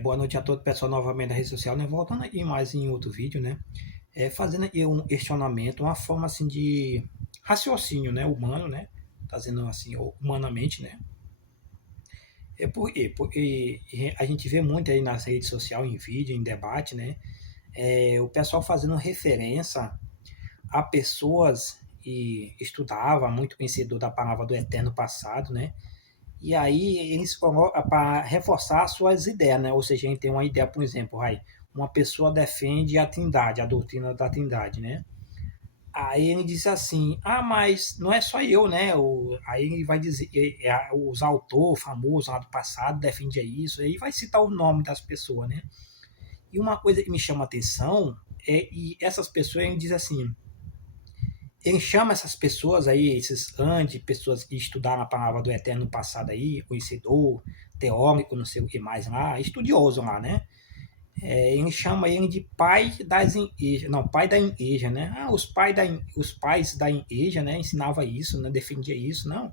Boa noite a todo o pessoal novamente da rede social, né? Voltando aqui mais em outro vídeo, né? Fazendo aqui um questionamento, uma forma assim de raciocínio, né? Humano, né? Fazendo assim, humanamente, né? Por quê? Porque a gente vê muito aí nas redes sociais, em vídeo, em debate, né? O pessoal fazendo referência a pessoas que estudava muito conhecedor da palavra do eterno passado, né? E aí eles colocam para reforçar suas ideias, né? Ou seja, a gente tem uma ideia, por exemplo, aí, uma pessoa defende a Trindade, a doutrina da Trindade, né? Aí ele diz assim, mas não é só eu, né? Aí ele vai dizer, os autores famosos lá do passado defendiam isso, aí vai citar o nome das pessoas, né? E uma coisa que me chama a atenção e essas pessoas, ele diz assim, ele chama essas pessoas aí, esses pessoas que estudaram a palavra do Eterno no passado aí, conhecedor, teórico, não sei o que mais lá, estudioso lá, né? Ele chama ele de pai das igrejas, não, pai da igreja, né? Os pais da igreja, né? Ensinava isso, né? Defendia isso, não.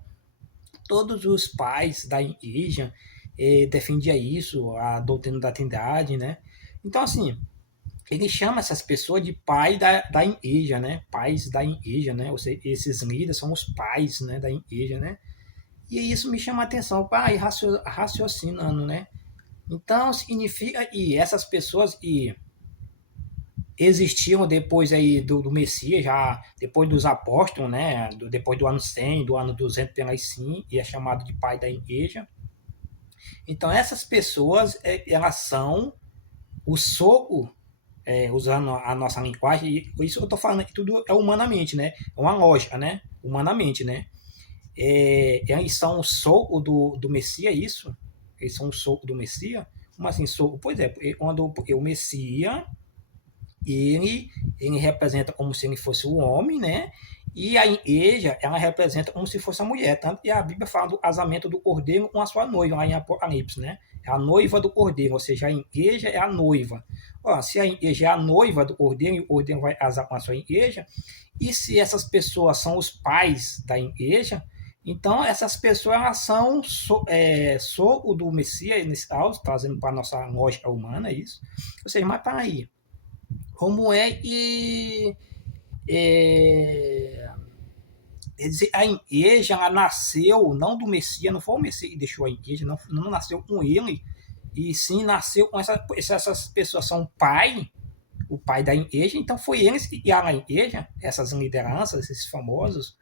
Todos os pais da igreja defendia isso, a doutrina da Trindade, né? Então, assim, ele chama essas pessoas de pai da igreja, né? Pais da igreja, né? Ou seja, esses líderes são os pais, né, da igreja, né? E isso me chama a atenção, pai, raciocinando, né? Então, significa que essas pessoas que existiam depois aí do Messias, já depois dos apóstolos, né? Depois do ano 100, do ano 200 pela sim, e é chamado de pai da igreja. Então, essas pessoas, elas são o soco usando a nossa linguagem, e isso eu estou falando que tudo é humanamente, né? É uma lógica, né? Humanamente, né? Eles são o soco do Messias, isso? Eles são o soco do Messias? Como assim, soco? Pois é, quando o Messias, ele representa como se ele fosse o homem, né? E a igreja, ela representa como se fosse a mulher. Tanto que a Bíblia fala do casamento do cordeiro com a sua noiva, lá em Apocalipse, né? É a noiva do cordeiro, ou seja, a igreja é a noiva. Se a igreja é a noiva do cordeiro, e o cordeiro vai casar com a sua igreja, e se essas pessoas são os pais da igreja, então essas pessoas elas são o do Messias, nesse caso, trazendo para a nossa lógica humana isso. Ou seja, mas para aí, como é que é, a igreja ela nasceu não do Messias, não foi o Messias que deixou a igreja, não nasceu com ele, e sim nasceu com essas pessoas são o pai da igreja, então foi eles que criaram a igreja, essas lideranças, esses famosos,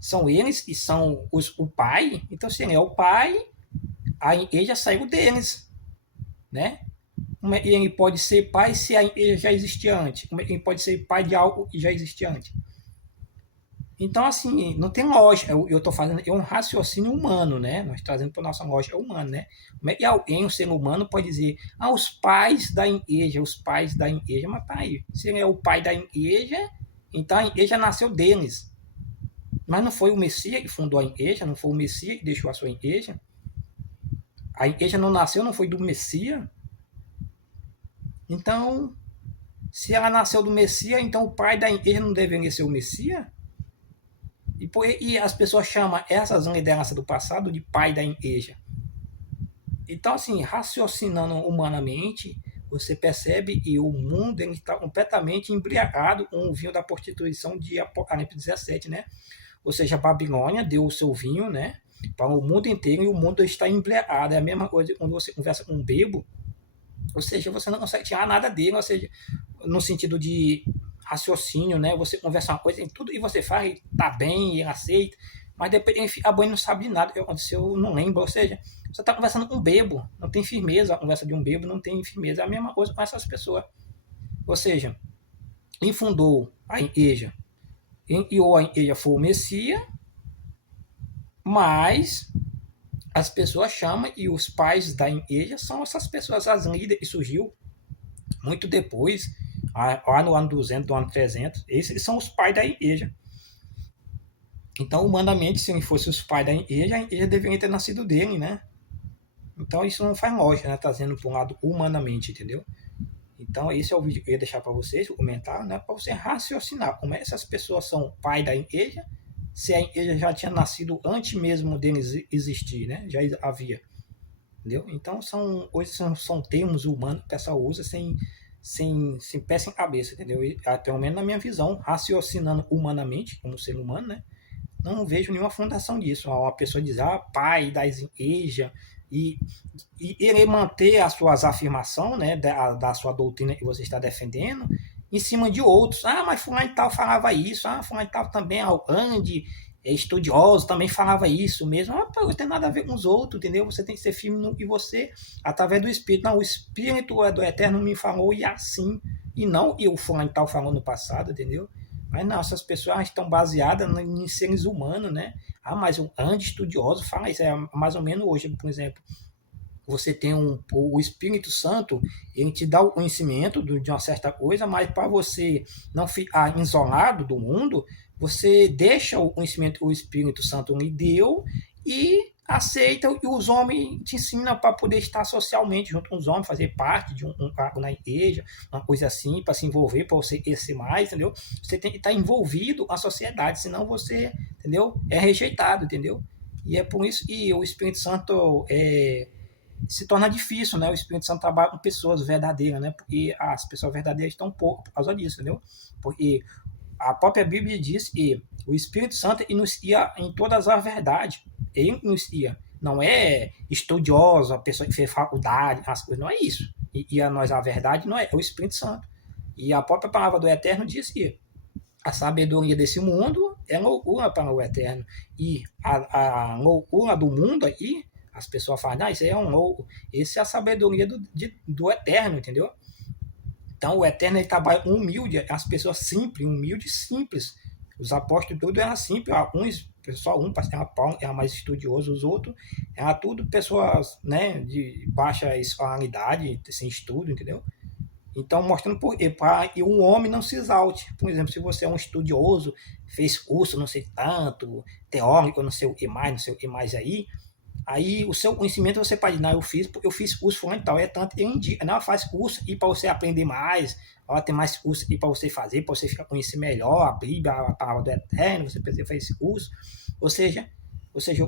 são eles que são o pai, então se ele é o pai, a igreja saiu deles, né? Como é que ele pode ser pai se a igreja já existia antes? Como é que ele pode ser pai de algo que já existia antes? Então, assim, não tem lógica. Eu estou fazendo um raciocínio humano, né? Nós trazendo para a nossa lógica humana, né? Como é que alguém, um ser humano, pode dizer, os pais da igreja, os pais da igreja, mas tá aí. Se ele é o pai da igreja, então a igreja nasceu deles. Mas não foi o Messias que fundou a igreja, não foi o Messias que deixou a sua igreja. A igreja não nasceu, não foi do Messias. Então, se ela nasceu do Messias, então o pai da igreja não deveria ser o Messias? E as pessoas chamam essas lideranças do passado de pai da igreja. Então, assim, raciocinando humanamente, você percebe que o mundo está completamente embriagado com o vinho da prostituição de Apocalipse 17, né? Ou seja, a Babilônia deu o seu vinho, né? Para o mundo inteiro e o mundo está embriagado. É a mesma coisa quando você conversa com um bebo, ou seja, você não consegue tirar nada dele, ou seja, no sentido de raciocínio, né? Você conversa uma coisa em tudo e você faz, tá bem, ele aceita, mas depois ele fica bom e não sabe de nada o que aconteceu, não lembra, ou seja, você está conversando com um bebo, não tem firmeza, a conversa de um bebo não tem firmeza, é a mesma coisa com essas pessoas. Ou seja, quem fundou a igreja, quem criou a igreja foi o Messias, mas as pessoas chamam e os pais da igreja são essas pessoas, as líderes que surgiu muito depois, lá no ano 200, no ano 300, esses são os pais da igreja. Então, humanamente, se ele fosse os pais da igreja, a igreja deveria ter nascido dele, né? Então, isso não faz lógica, né? Trazendo para um lado humanamente, entendeu? Então, esse é o vídeo que eu ia deixar para vocês, o comentário, né? Para você raciocinar como essas pessoas são pai da igreja, se a igreja já tinha nascido antes mesmo deles existir, né? Já havia. entendeu? Então, hoje são termos humanos que o pessoal usa sem pé, sem cabeça, entendeu? E, pelo menos na minha visão, raciocinando humanamente, como ser humano, né? Não vejo nenhuma fundação disso. Uma pessoa diz, pai das igrejas, e, e ele manter as suas afirmações, né, da sua doutrina que você está defendendo, em cima de outros. Mas fulano e tal falava isso, fulano e tal também, grande, estudioso, também falava isso mesmo. Pô, não tem nada a ver com os outros, entendeu? Você tem que ser firme no que você, através do Espírito. Não, o Espírito do Eterno me falou e assim, e não e o fulano e tal falou no passado, entendeu? Mas não, essas pessoas estão baseadas em seres humanos, né? Mas um grande estudioso fala isso. É mais ou menos hoje, por exemplo, você tem o Espírito Santo, ele te dá o conhecimento de uma certa coisa, mas para você não ficar isolado do mundo, você deixa o conhecimento que o Espírito Santo lhe deu e aceita e os homens te ensinam para poder estar socialmente junto com os homens, fazer parte de um cargo na igreja, uma coisa assim, para se envolver, para você crescer mais, entendeu? Você tem que estar envolvido com a sociedade, senão você, entendeu? É rejeitado, entendeu? E é por isso que o Espírito Santo se torna difícil, né? O Espírito Santo trabalha com pessoas verdadeiras, né? Porque as pessoas verdadeiras estão pouco por causa disso, entendeu? Porque a própria Bíblia diz que o Espírito Santo nos guia em todas as verdades. Ele nos guia. Não é estudioso, a pessoa que fez faculdade, as coisas, não é isso. E a nós a verdade não é, é o Espírito Santo. E a própria palavra do Eterno diz que a sabedoria desse mundo é loucura para o Eterno. E a loucura do mundo aí, as pessoas falam, isso aí é um louco. Isso é a sabedoria do Eterno, entendeu? Então o Eterno ele trabalha humilde, as pessoas simples, humildes, simples. Os apóstolos todos eram simples, alguns, só um, pastor Paulo, era mais estudioso, os outros, era tudo pessoas, né, de baixa escolaridade, sem estudo, entendeu? Então, mostrando por quê? Para que o homem não se exalte. Por exemplo, se você é um estudioso, fez curso, não sei tanto, teórico, não sei o que mais aí o seu conhecimento você pode dizer, não, eu fiz curso fulano e tal, é tanto, ele indica, não, faz curso e para você aprender mais, tem mais curso e para você fazer, para você ficar conhecer melhor a Bíblia, a palavra do Eterno, você precisa fazer esse curso. Ou seja,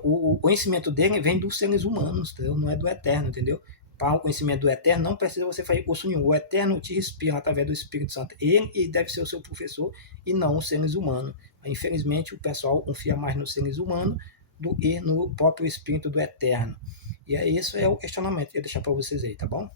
o conhecimento dele vem dos seres humanos, entendeu? Não é do Eterno, entendeu? Para o conhecimento do Eterno, não precisa você fazer curso nenhum. O Eterno te inspira através do Espírito Santo. Ele deve ser o seu professor e não os seres humanos. Infelizmente, o pessoal confia mais nos seres humanos do que no próprio Espírito do Eterno. E é isso é o questionamento que eu ia deixar para vocês aí, tá bom?